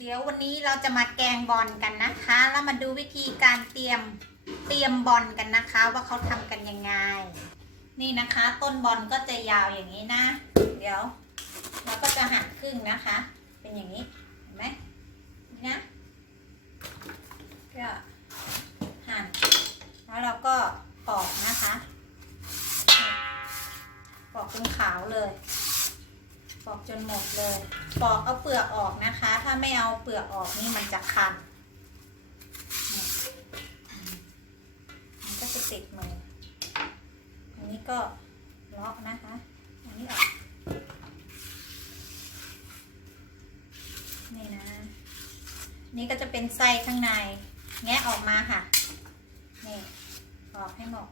เดี๋ยววันนี้เราจะมาแกงบอลกันนะคะ แล้วมาดูวิธีการเตรียมเตรียมบอลกันนะคะ ว่าเขาทำกันยังไง นี่นะคะ ต้นบอลก็จะยาวอย่างนี้นะ เดี๋ยวเราก็จะหั่นครึ่งนะคะ เป็นอย่างนี้เห็นไหมนี่นะก็หั่นแล้วเราก็ปอกนะคะ ปอกจนขาวเลย ปอกจนหมดเลย ปอกเอาเปลือกออกนะคะ ถ้าไม่เอาเปลือกออกนี่มันจะคันมันก็จะติดมืออันนี้ก็เลาะนะคะ อันนี้ออก นี่นะ นี่ก็จะเป็นไส้ข้างใน แงะออกมาค่ะ นี่ปอกให้หมด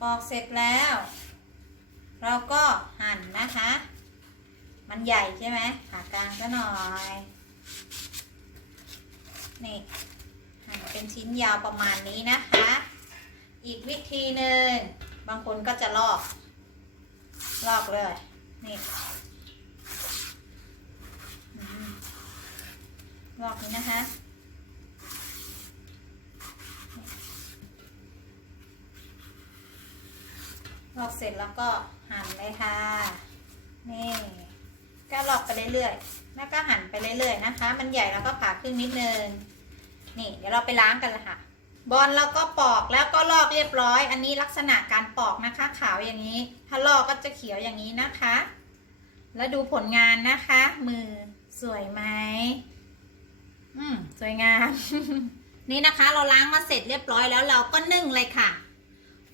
ปอกเสร็จแล้ว เราก็หั่นนะคะ มันใหญ่ใช่ไหมผ่ากลางก็หน่อย นี่ หั่นเป็นชิ้นยาวประมาณนี้นะคะ อีกวิธีหนึ่ง บางคนก็จะลอก ลอกเลย นี่ลอกนี้นะคะ ลอกเสร็จแล้วก็หั่นเลยค่ะ นี่ก็ลอกไปเรื่อยๆ แล้วก็หั่นไปเรื่อยๆนะคะ มันใหญ่แล้วก็ผ่าครึ่งนิดนึง นี่เดี๋ยวเราไปล้างกันเลยค่ะ บอลเราก็ปอกแล้วก็ลอกเรียบร้อย อันนี้ลักษณะการปอกนะคะ ขาวอย่างนี้ ถ้าลอกก็จะเขียวอย่างนี้นะคะ แล้วดูผลงานนะคะ มือสวยไหมอืมสวยงาม นี่นะคะ เราล้างมาเสร็จเรียบร้อยแล้วเราก็นึ่งเลยค่ะ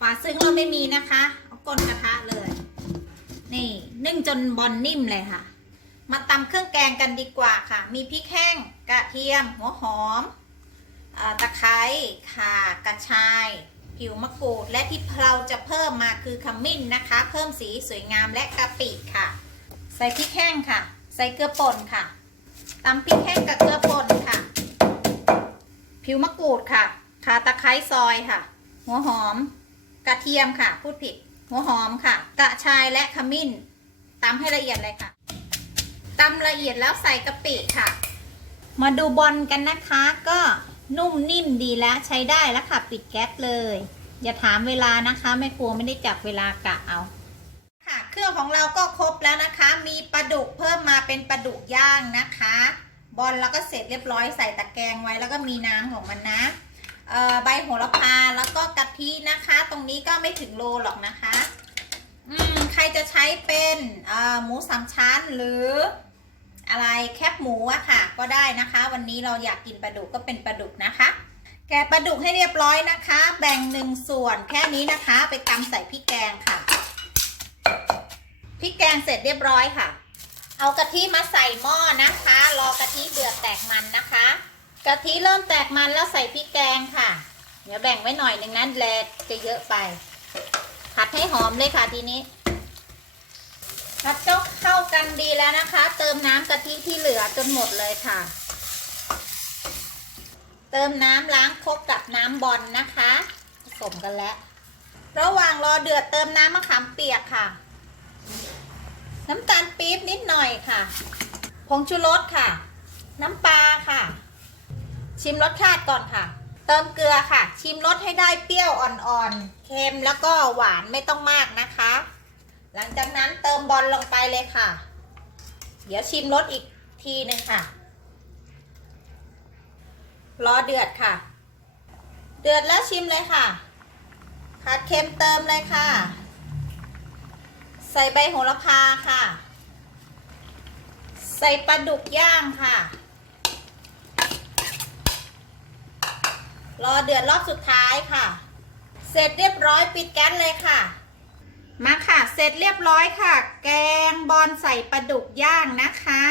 ฝาซึ้งเราไม่มีนะคะ ก้นกระทะเลย นี่นึ่งจนบอลนิ่มเลยค่ะ มาตำเครื่องแกงกันดีกว่าค่ะ มีพริกแห้งกระเทียม หัวหอมตะไคร้ข่ากระชาย ผิวมะกรูด และที่เราจะเพิ่มมาคือขมิ้นนะคะ เพิ่มสีสวยงามและกะปิค่ะ ใส่พริกแห้งค่ะ ใส่เกลือป่นค่ะตำพริกแห้งกับเกลือป่นค่ะ ผิวมะกรูดค่ะข่าตะไคร้ซอยค่ะ หัวหอม กระเทียมค่ะ พูดผิด หัวหอมค่ะ กระชายและขมิ้นตำให้ละเอียดเลยค่ะตำละเอียดแล้วใส่กะปิค่ะ มาดูบอลกันนะคะ ก็นุ่มนิ่มดีแล้วใช้ได้แล้วค่ะ ปิดแก๊สเลย อย่าถามเวลานะคะแม่ครัวไม่ได้จับเวลากะเอาค่ะ เครื่องของเราก็ครบแล้วนะคะ มีปลาดุกเพิ่มมาเป็นปลาดุกย่างนะคะ บอลเราก็เสร็จเรียบร้อยใส่ตะแกรงไว้แล้วก็มีน้ำของมันนะ ใบโหระพาแล้วก็กะทินะคะ ตรงนี้ก็ไม่ถึงโลหรอกนะคะ อืมใครจะใช้เป็นหมูสามชั้นหรืออะไรแคบหมูอะค่ะ ก็ได้นะคะ วันนี้เราอยากกินปลาดุกก็เป็นปลาดุกนะคะ แกะปลาดุกให้เรียบร้อยนะคะ แบ่งหนึ่งส่วนแค่นี้นะคะ ไปตำใส่พริกแกงค่ะพริกแกงเสร็จเรียบร้อยค่ะ เอากะทิมาใส่หม้อนะคะ รอกะทิเดือดแตกมันนะคะ กะทิเริ่มแตกมันแล้วใส่พริกแกงค่ะ เดี๋ยวแบ่งไว้หน่อยหนึ่งนั้นแลจะเยอะไป ผัดให้หอมเลยค่ะทีนี้ผัดเจ้าเข้ากันดีแล้วนะคะ เติมน้ำกะทิที่เหลือจนหมดเลยค่ะ เติมน้ำล้างครกกับน้ำบอลนะคะผสมกันแล้ว ระหว่างรอเดือดเติมน้ำมะขามเปียกค่ะ น้ำตาลปี๊บนิดหน่อยค่ะ ผงชูรสค่ะ น้ำปลาค่ะ ชิมรสชาติก่อนค่ะ เติมเกลือค่ะ ชิมรสให้ได้เปรี้ยวอ่อนๆ เค็มแล้วก็หวานไม่ต้องมากนะคะ หลังจากนั้นเติมบอลลงไปเลยค่ะ เดี๋ยวชิมรสอีกทีหนึ่งค่ะ รอเดือดค่ะ เดือดแล้วชิมเลยค่ะผัดเค็มเติมเลยค่ะ ใส่ใบโหระพาค่ะ ใส่ปลาดุกย่างค่ะ รอเดือดรอบสุดท้ายค่ะ เสร็จเรียบร้อยปิดแก๊สเลยค่ะ มาค่ะ เสร็จเรียบร้อยค่ะ แกงบอลใส่ปลาดุกย่างนะคะ